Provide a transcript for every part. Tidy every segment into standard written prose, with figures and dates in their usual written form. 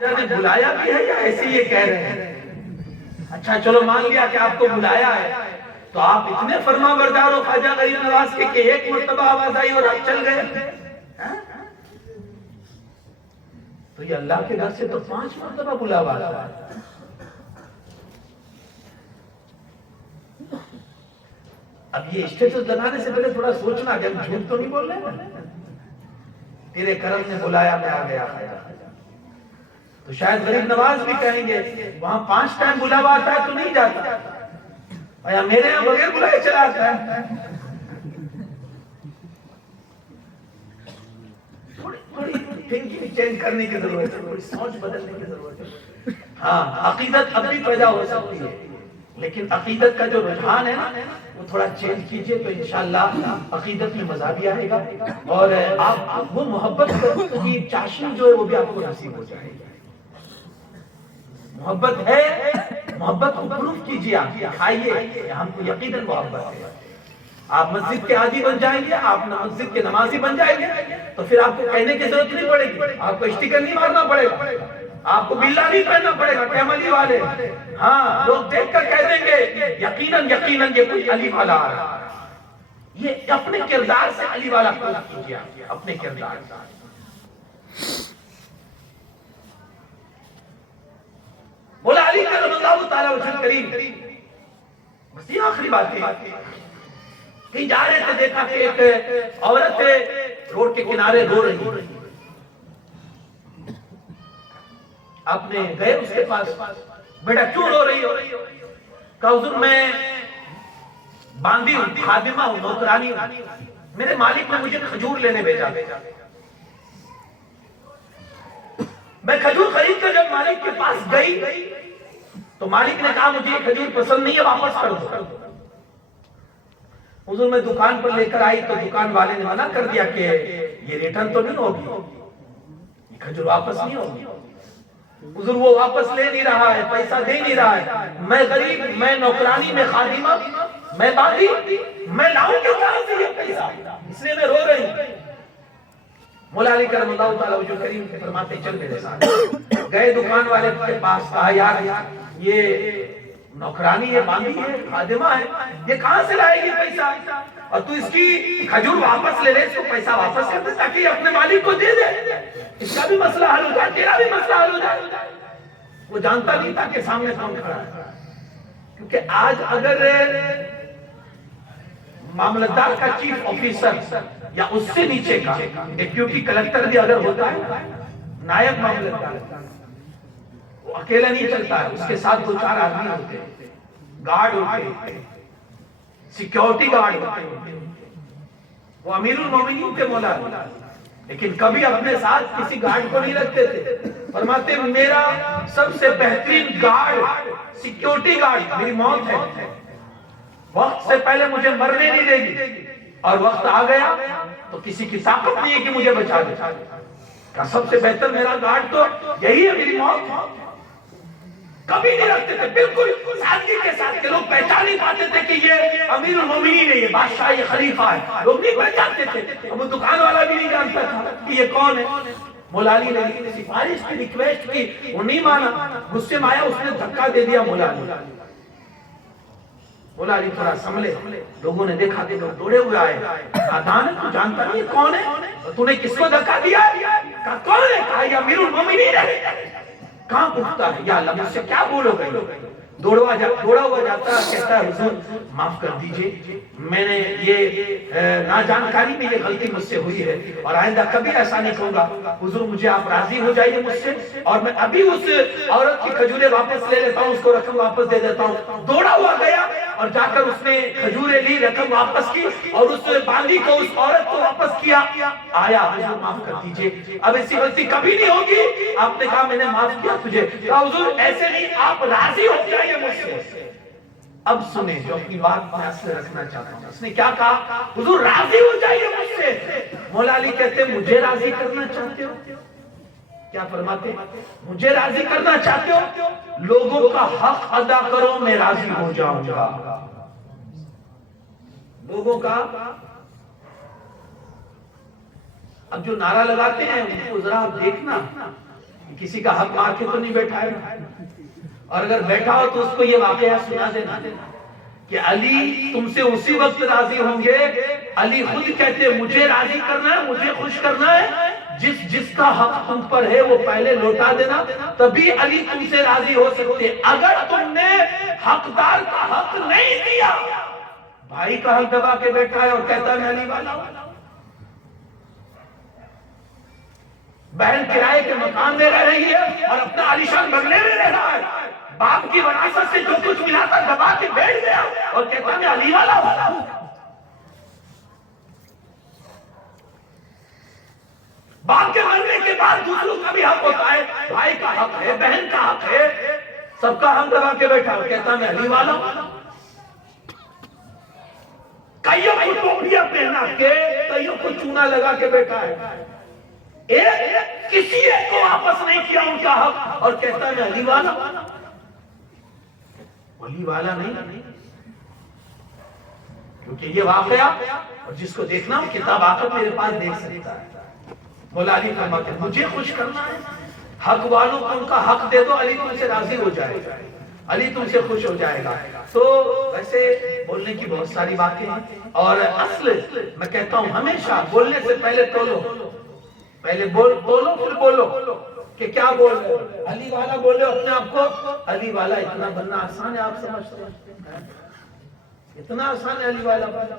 نے بلایا بھی ہے یا ایسے یہ کہہ رہے ہیں؟ اچھا چلو مان لیا کہ آپ کو بلایا ہے، تو آپ اتنے فرما بردار ہو خواجہ غریب نواز کے کہ ایک مرتبہ آواز آئی اور آپ چل گئے؟ تو یہ اللہ کے گھر سے تو 5 مرتبہ بلاوا آتا ہے۔ اب یہ اسٹیٹس بنانے سے پہلے تھوڑا سوچنا کہ ہم جھوٹ تو نہیں بول رہے ہیں؟ تیرے کرم نے بلایا میں آ گیا۔ تو شاید غریب نواز بھی کہیں گے وہاں 5 ٹائم بلاوا آتا ہے تو نہیں جاتا، یا میرے یہاں بغیر بلائے چلا آتا ہے۔ تھوڑی تھنکنگ چینج کرنے کی ضرورت ہے، تھوڑی سوچ بدلنے کی ضرورت ہے۔ ہاں عقیدت اب بھی پیدا ہو سکتی ہے، لیکن عقیدت کا جو رجحان ہے نا وہ تھوڑا چینج کیجئے تو انشاءاللہ عقیدت میں مزہ بھی آئے گا، اور آپ وہ محبت کی چاشنی جو ہے وہ بھی آپ کو نصیب ہو جائے گی۔ محبت ہے، محبت کو پروف کیجئے، آپ کھائیے، ہم کو یقیناً محبت ہے۔ آپ مسجد کے عادی بن جائیں گے، آپ مسجد کے نمازی بن جائیں گے تو پھر آپ کو کہنے کی ضرورت نہیں پڑے گی، آپ کو اسٹیکر نہیں مارنا پڑے گا، آپ کو بلا نہیں پہننا پڑے گا کیملی والے۔ ہاں لوگ دیکھ کر کہہ دیں گے یقیناً یقیناً یہ کوئی علی والا آ رہا ہے۔ یہ اپنے کردار سے علی والا پروف کیجئے، اپنے کردار سے۔ مولا علی کرم اللہ تعالیٰ وجہ کریم، بس یہ آخری بات ہے، کہیں جا رہے تھے دیکھا کہ ایک عورت روڈ کے کنارے رو رہی، آپ نے گئے اس کے پاس، بیٹا کیوں رو رہی ہو؟ کہا حضور میں باندھی ہوں، خادمہ ہوں، نوکرانی ہوں، میرے مالک نے مجھے کھجور لینے بھیجا، میں کھجور خرید کر جب مالک کے پاس گئی تو مالک نے کہا مجھے یہ کھجور پسند نہیں ہے، واپس کر دو۔ حضور میں دکان پر لے کر آئی تو دکان والے نے منع کر دیا کہ یہ ریٹرن تو نہیں ہوگی، یہ کھجور واپس نہیں ہوگی۔ حضور وہ واپس لے نہیں رہا ہے، پیسہ دے نہیں رہا ہے، میں غریب، میں نوکرانی، میں خادمہ، میں باندھی، میں لاؤں گی کہاں سے یہ پیسہ؟ اس لیے میں رو رہی ہوں۔ مولا علی کرم اللہ تعالیٰ وجہ کریم فرماتے چل میرے ساتھ، گئے دکان والے کے پاس، کہا یار یہ نوکرانی ہے، باندھی ہے، خادمہ ہے، یہ کہاں سے لائے گی پیسہ؟ اور تو اس کی کھجور واپس لے لے، اس کو پیسہ واپس کر دے تاکہ یہ اپنے مالک کو دے دے، اس کا بھی مسئلہ حل ہو جائے، تیرا بھی مسئلہ حل ہو جائے۔ وہ جانتا نہیں تھا کہ سامنے کون کھڑا ہے، کیونکہ آج اگر معاملتدار کا چیف آفیسر یا اس سے نیچے کا ڈیپیوٹی کلکٹر بھی اگر ہوتا ہے، نائب معاملتدار، وہ اکیلا نہیں چلتا ہے، اس کے ساتھ 2-4 آدمی ہوتے ہیں، گارڈ ہوتے ہیں، سیکیورٹی گارڈ ہوتے ہیں، وہ امیر المومنین تھے مولا، لیکن کبھی اپنے ساتھ کسی گارڈ کو نہیں رکھتے تھے، فرماتے میرا سب سے بہترین گارڈ سیکیورٹی گارڈ میری موت ہے، وقت سے پہلے مجھے مرنے نہیں دے گی، اور وقت آ گیا تو کسی کی طاقت نہیں ہے کہ مجھے بچا دے، کہ سب سے بہتر میرا گارڈ تو یہی ہے، میری موت۔ کبھی نہیں رکھتے تھے، بالکل سادگی کے ساتھ، کہ لوگ پہچان نہیں پاتے تھے کہ یہ امیر المومنین ہے، یہ بادشاہ، یہ خلیفہ ہے، لوگ نہیں پہچانتے تھے، وہ دکان والا بھی نہیں جانتا تھا کہ یہ کون ہے۔ مولا علی نے سفارش کی، ریکویسٹ کی، وہ نہیں مانا، غصے میں آیا، اس نے دھکا دے دیا مولا علی۔ مولا علی تھوڑا سنبھلے، لوگوں نے دیکھا کہ لوگ دوڑے ہوئے آئے، نادان ہے، تو جانتا نہیں کون ہے، تو نے کس کو دھکا دیا؟ کہا کون ہے؟ کہا یہ امیر المومنین ہے۔ کہاں پوچھتا ہے یا اللہ مجھ سے کیا بولو گے؟ دوڑا ہوا جاتا ہے، کہتا ہے حضور معاف کر دیجئے، میں نے یہ ناجانکاری میں یہ غلطی مجھ سے ہوئی ہے، اور آئندہ کبھی ایسا نہیں کہوں گا، حضور مجھے آپ راضی ہو جائیے مجھ سے، اور میں ابھی اس عورت کی کھجوریں واپس لے لیتا ہوں، اس کو رقم واپس دے دیتا ہوں۔ دوڑا ہوا گیا اور جا کر اس نے کھجوریں لی، رقم واپس کی، اور اس باندھی کو، اس عورت کو واپس کیا، آیا حضور معاف کر دیجئے، اب ایسی غلطی کبھی نہیں ہوگی۔ آپ نے کہا میں نے معاف کیا تجھے، کہا حضور ایسے نہیں، آپ راضی ہو جائیے مجھ سے۔ اب سنیں جو اپنی بات میں اصل رکھنا چاہتا ہوں، اس نے کیا کہا؟ حضور راضی ہو جائیے مجھ سے۔ مولا علی کہتے مجھے راضی کرنا چاہتے ہو؟ کیا فرماتے؟ مجھے راضی کرنا چاہتے ہو؟ لوگوں کا حق ادا کرو، میں راضی ہو جاؤں گا۔ لوگوں کا، اب جو نعرہ لگاتے ہیں ان کو ذرا دیکھنا، کسی کا حق مار کے تو نہیں بیٹھا ہے، اور اگر بیٹھا ہو تو اس کو یہ واقعہ سنا دینا کہ علی تم سے اسی وقت راضی ہوں گے، علی خود کہتے مجھے راضی کرنا ہے، مجھے خوش کرنا ہے، جس کا حق تم پر ہے وہ پہلے لوٹا دینا، تبھی علی تم سے راضی ہو سکتے۔ اگر تم نے حقدار کا حق نہیں دیا، بھائی کا حق دبا کے بیٹھا ہے اور کہتا ہے میں علی والا ہوں، بہن کرائے کے مکان میں رہ رہی ہے اور اپنا عالیشان بنگلے میں رہ رہا ہے، باپ کی وراثت سے جو کچھ ملا تھا دبا کے بیٹھ گیا اور کہتا ہے میں علی والا ہوں۔ باپ کے مرنے کے بعد دوسروں کا بھی حق ہوتا ہے، بھائی کا حق ہے، بہن کا حق ہے، سب کا حق دبا کے بیٹھا اور کہتا ہے میں علی والا ہوں۔ کئیوں کو ٹوپیاں پہنا کے، کئیوں کو چونا لگا کے بیٹھا ہے، کسی ایک کو واپس نہیں کیا ان کا حق اور کہتا ہے میں علی والا ہوں۔ علی والا نہیں، کیونکہ یہ واقعہ اور جس کو دیکھنا وہ کتاب آ کر میرے پاس دیکھ سکتا ہے۔ مولا علی فرماتے ہیں مجھے خوش کرنا ہے، حق والوں کو ان کا حق دے دو، علی تم سے راضی ہو جائے گا، علی تم سے خوش ہو جائے گا۔ تو ویسے بولنے کی بہت ساری باتیں ہیں، اور اصل میں کہتا ہوں ہمیشہ بولنے سے پہلے تولو، پہلے بولو پھر بولو کہ کیا بول رہے ہو۔ علی والا بولے اپنے آپ کو، علی والا اتنا بننا آسان ہے آپ سمجھتے ہیں؟ اتنا آسان ہے علی والا بننا۔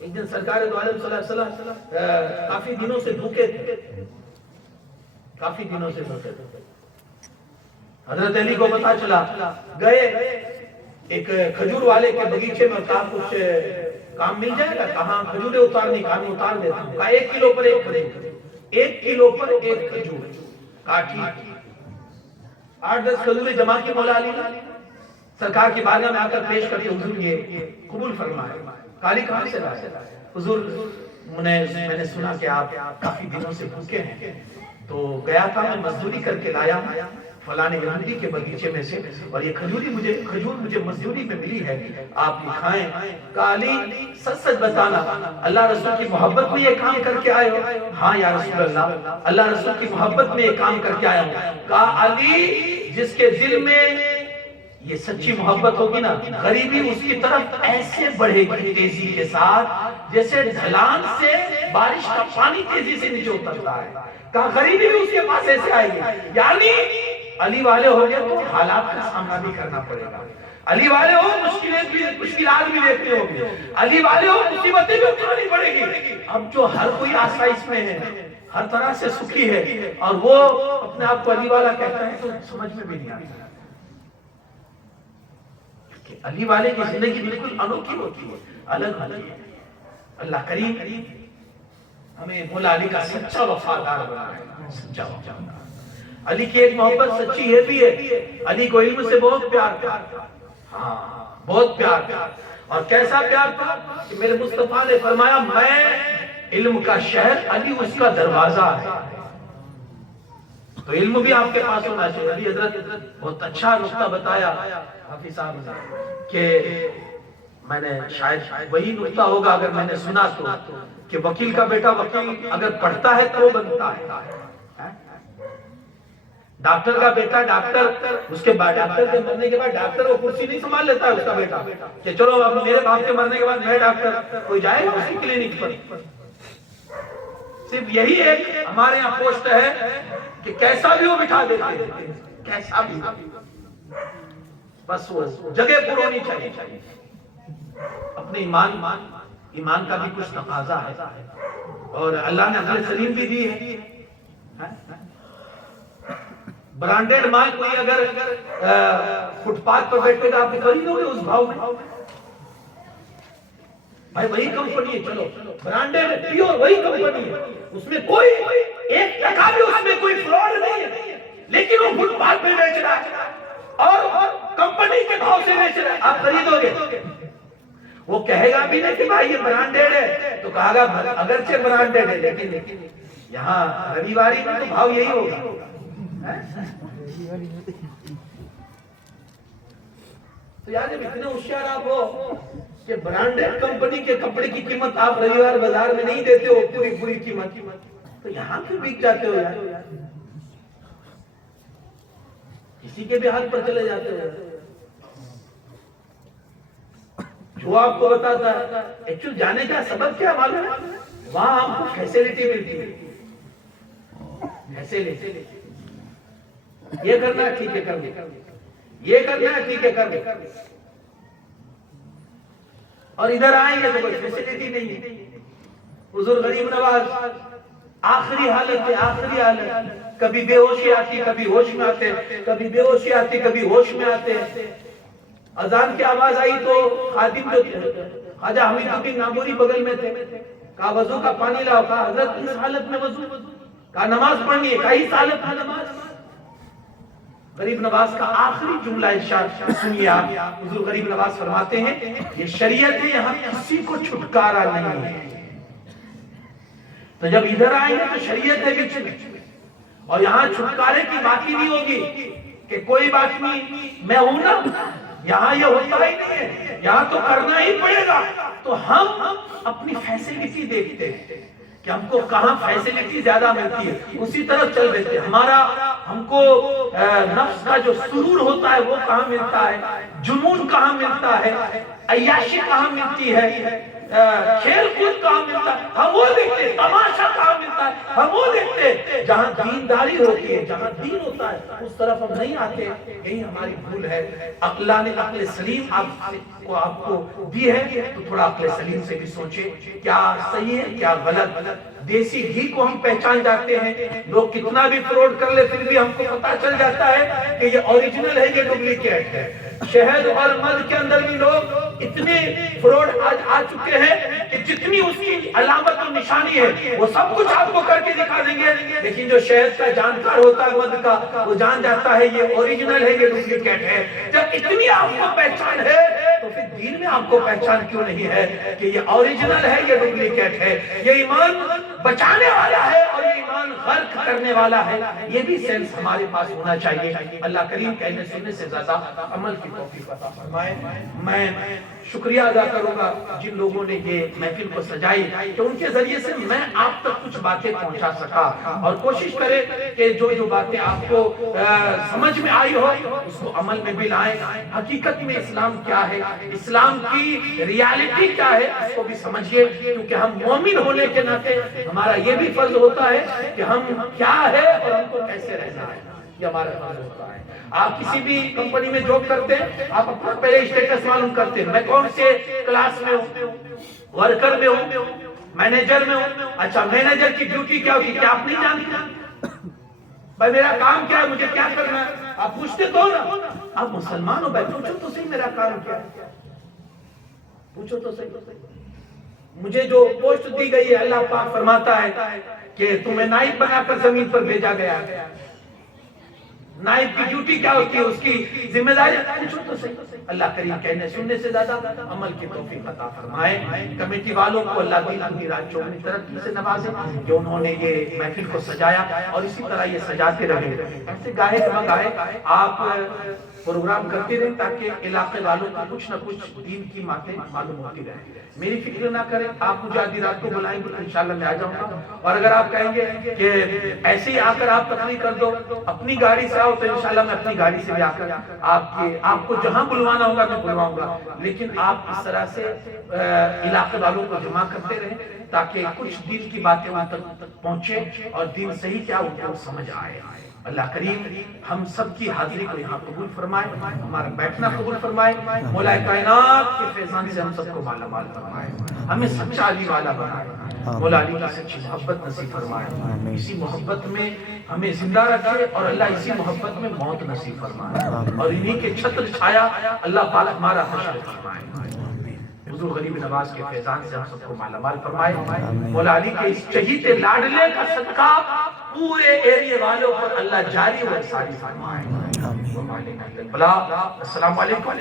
ایک دن سرکار دو عالم صلی اللہ علیہ وسلم کافی دنوں سے بھوکے تھے، کافی دنوں سے بھوکے تھے۔ حضرت علی کو پتا چلا، گئے ایک کھجور والے کے باغیچے میں، کہا کچھ کام مل جائے گا؟ کہاں کھجوریں اتارنی، کہاں اتار دیتا ہوں۔ کہا 1 کلو پر 1 کھجور، 1 کلو پر 1 کھجور۔ کہا ٹھیک، 8-10 کھجوریں جمع کی مولا علی سرکار کی بارگاہ میں آ کر پیش کرتے، حضور یہ قبول فرمائے۔ کالی کہاں سے لائے؟ حضور میں نے سنا کہ آپ کافی دنوں سے بھوکے ہیں، تو گیا تھا میں مزدوری کر کے لایا فلانے یہودی کے باغیچے میں سے، اور یہ کھجور مجھے مزدوری میں ملی ہے، آپ یہ کھائیں۔ کہا علی سچ سچ بتانا، اللہ رسول کی محبت میں یہ کام کر کے آئے ہو؟ ہاں یا رسول اللہ، اللہ رسول کی محبت میں یہ کام کر کے آیا ہوں۔ کہا علی جس کے دل میں یہ سچی محبت ہوگی نا، غریبی اس کی طرف ایسے بڑھے گی تیزی کے ساتھ جیسے ڈھلان سے بارش کا پانی تیزی سے نیچے اترتا ہے۔ کہا غریبی بھی اس کے پاس ایسے آئے گی، یعنی علی والے ہو گئے تو حالات کا سامنا بھی کرنا پڑے گا، علی والے ہو مشکلات بھی دیکھنے ہوں گے، علی والے ہو مصیبتیں بھی اٹھانی پڑے گی۔ اب جو ہر کوئی آسائش میں ہے، ہر طرح سے سکھی ہے، اور وہ اپنے آپ کو علی والا کہتا ہے تو سمجھ میں بھی نہیں آتا۔ علی والے کی زندگی بالکل انوکھی ہوتی ہے، الگ ہوتی ہے۔ اللہ کریم ہمیں مولا علی کا سچا وفادار بنائے، سچا وفادار۔ علی کی ایک محبت سچی یہ بھی ہے، علی کو علم سے بہت پیار تھا، ہاں بہت پیار تھا، اور کیسا پیار تھا کہ میرے مصطفیٰ نے فرمایا میں علم کا شہر، علی اس کا دروازہ ہے۔ تو علم بھی آپ کے پاس ہونا چاہیے۔ علی حضرت بہت اچھا نقطہ بتایا حافظ صاحب نے کہ میں نے شاید وہی نقطہ ہوگا اگر میں نے سنا تو، کہ وکیل کا بیٹا وکیل اگر پڑھتا ہے تو بنتا ہے، ڈاکٹر کا بیٹا ڈاکٹر، اس کے بعد ڈاکٹر کے مرنے کے بعد ڈاکٹر وہ کرسی نہیں سنبھال لیتا ہے اس کا بیٹا کہ چلو اب میرے باپ کے مرنے کے بعد میں ڈاکٹر، کوئی جائے گا اسی کلینک پر؟ صرف یہی ایک ہمارے یہاں پوسٹ ہے کہ کیسا بھی وہ بٹھا دیتے ہیں، کیسا بھی، بس وہ جگہ پر ہونی چاہیے۔ اپنے ایمان کا بھی کچھ تقاضا ہے، اور اللہ نے عقل سلیم بھی دی ہے۔ برانڈیڈ مال کوئی اگر فٹ پاتھ پر بیٹھے گا آپ خریدو گے اس بھاؤ میں؟ بھائی وہی کمپنی ہے، چلو برانڈیڈ پیور وہی کمپنی ہے، اس میں کوئی ایک ٹکا بھی اس میں کوئی فراڈ نہیں ہے، لیکن وہ فٹ پاتھ پہ بیچ رہا ہے اور کمپنی کے بھاؤ سے بیچ رہا ہے، آپ خریدو گے؟ وہ کہے گا بھی نہیں کہ بھائی یہ برانڈیڈ ہے، تو کہا گا اگرچہ برانڈیڈ ہے لیکن یہاں رویواری میں تو بھاؤ یہی ہوگا۔ تو یار جب اتنے ہوشیار آپ ہو کہ برانڈیڈ کمپنی کے کپڑے کی قیمت آپ رویوار بازار میں نہیں دیتے ہو پوری قیمت، تو یہاں کیوں بک جاتے ہو یار؟ کسی کے بھی ہاتھ پر چلے جاتے ہو؟ جو آپ کو بتاتا ہے ایکچوئل جانے کا سبب کیا معلوم ہے؟ وہاں ہم کو فیسیلیٹی ملتی ہے. فیسیلیٹی یہ کرنا ہے ٹھیک ہے کر دے، یہ کرنا ہے ٹھیک ہے کر دے. اور ادھر آئیں گے تو کوئی فیسیلیٹی نہیں ہے. حضور غریب نواز آخری حالت ہے، آخری حالت. کبھی بے ہوشی آتی، کبھی ہوش میں آتے، کبھی بے ہوشی آتی، کبھی ہوش میں آتے. اذان کی آواز آئی تو خادم جو تھے خواجہ حمید الدین ناموری بغل میں تھے، کہا وضو کا پانی لاؤ. کہا حضرت اس حالت میں وضو؟ کہا نماز پڑھنی ہے. کہا اس حالت میں نماز؟ غریب نواز کا آخری جملہ ارشاد سنیے آپ. حضور غریب نواز فرماتے ہیں یہ شریعت ہے، یہاں کسی کو چھٹکارا نہیں ہے. تو جب ادھر آئیں گے تو شریعت ہے بیچ میں، اور یہاں چھٹکارے کی بات ہی نہیں ہوگی کہ کوئی بات نہیں میں ہوں نا. یہاں یہ ہوتا ہی نہیں ہے، یہاں تو کرنا ہی پڑے گا. تو ہم اپنی فیسیلیٹی دیکھتے ہیں کہ ہم کو کہاں فیسیلیٹی زیادہ ملتی ہے، اسی طرف چل دیتے ہیں. ہم کو نفس کا جو سرور ہوتا ہے وہ کہاں ملتا ہے، جنون کہاں ملتا ہے، عیاشی کہاں ملتی ہے، کھیل کود کہاں ملتا ہے، ہم وہ دیکھتے ہیں. تماشا کہاں ملتا ہے ہم وہ دیکھتے ہیں. جہاں دینداری ہوتی ہے، جہاں دین ہوتا ہے اس طرف ہم نہیں آتے. یہی ہماری بھول ہے. اللہ نے عقل سلیم آپ کو دی ہے تو تھوڑا عقل سلیم سے بھی سوچے کیا صحیح ہے کیا غلط. دیسی گھی کو ہم پہچان جاتے ہیں. لوگ کتنا بھی فراڈ کر لے پھر بھی ہم کو پتا چل جاتا ہے کہ یہ اوریجنل ہے، یہ ڈپلیکیٹ ہے. شہد اور مد کے اندر بھی لوگ اتنے فراڈ آج آ چکے ہیں کہ جتنی اس کی علامت اور نشانی ہے وہ سب کچھ آپ کو کر کے دکھا دیں گے. لیکن جو شہد کا جانکار ہوتا ہے مد کا، وہ جان جاتا ہے یہ اوریجنل ہے، یہ ڈپلیکیٹ ہے. جب اتنی آپ کو پہچان ہے تو پھر دین میں آپ کو پہچان کیوں نہیں ہے کہ یہ اوریجنل ہے، یہ ڈپلیکیٹ ہے، یہ ایمان بچانے والا ہے اور یہ ایمان غرق کرنے والا ہے. یہ بھی سینس ہمارے پاس ہونا چاہیے. اللہ کریم کہنے سننے سے زیادہ عمل کی توفیق عطا فرمائے. میں شکریہ ادا کروں گا جن لوگوں نے یہ محفل کو سجائی کہ ان کے ذریعے سے میں آپ تک کچھ باتیں پہنچا سکا. اور کوشش کرے کہ جو باتیں آپ کو سمجھ میں آئی ہو اس کو عمل میں بھی لائیں. حقیقت میں اسلام کیا ہے، اسلام کی ریالٹی کیا ہے اس کو بھی سمجھیے. کیونکہ ہم مومن ہونے کے ناطے ہمارا یہ بھی فرض ہوتا ہے کہ ہم کیا ہے اور ہم کو کیسے رہنا ہے، یہ ہمارا فرض ہوتا ہے. آپ کسی بھی کمپنی میں جاب کرتے ہیں آپ اپنا پہلے اسٹیٹس معلوم کرتے ہیں. میں کون سے کلاس میں ہوں، ورکر میں ہوں، مینیجر میں ہوں. اچھا مینیجر کی ڈیوٹی کیا ہوتی ہے کیا آپ نہیں جانتے؟ بھائی میرا کام کیا ہے، مجھے کیا کرنا ہے، آپ پوچھتے تو نا. آپ مسلمان ہو بھائی، پوچھو تو صحیح میرا کام کیا ہے، پوچھو تو صحیح. مجھے جو پوسٹ دی گئی ہے اللہ پاک فرماتا ہے کہ تمہیں نائب بنا کر زمین پر بھیجا گیا ہے. نائب کی ڈیوٹی کیا ہوتی ہے، اس کی ذمہ داری پوچھو تو صحیح. اللہ کریم کہنے سننے سے زیادہ عمل کی توفیق عطا فرمائے. کمیٹی والوں کو اللہ دین کی رات چوگنی ترقی سے نوازے کہ انہوں نے یہ محفل کو سجایا اور اسی طرح یہ سجاتے رہے. ایسے گاہے بگاہے آپ پروگرام کرتے رہیں تاکہ علاقے والوں کو کچھ نہ کچھ دین کی باتیں معلوم ہوتی رہیں. میری فکر نہ کریں، آپ مجھے آدھی رات کو بلائیں گے تو انشاءاللہ میں آ جاؤں گا. اور اگر آپ کہیں گے کہ ایسے ہی آ کر آپ تقریر کر دو، اپنی گاڑی سے آؤ، تو انشاءاللہ میں اپنی گاڑی سے بھی آ کر آپ کو جہاں بلوانا ہوگا میں بلواؤں گا. لیکن آپ اس طرح سے علاقے والوں کو جمع کرتے رہیں تاکہ کچھ دین کی باتیں وہاں تک پہنچے اور دین صحیح کیا ان کو سمجھ آئے. اللہ کریم ہم سب کی حاضری کو یہاں قبول فرمائے، ہمارا بیٹھنا قبول فرمائے. مولا کائنات کے فیضان سے ہم سب کو مالا مال فرمائے، ہمیں سچا علی والا بنائے. مولا علی کی سچی محبت نصیب فرمائے. اسی محبت میں ہمیں زندہ رکھے اور اللہ اسی محبت میں موت نصیب فرمائے. اور انہی کے چھتر چھایا اللہ پاک ہمارا حشر فرمائے. حضور غریب نواز کے فیضان سے ہم سب کو مالا مال فرمائے. مولا علی کے اس چہیتے لاڈلے کا صدقہ پورے ایریے والوں پر اللہ جاری و ساری فرمائے. السلام علیکم.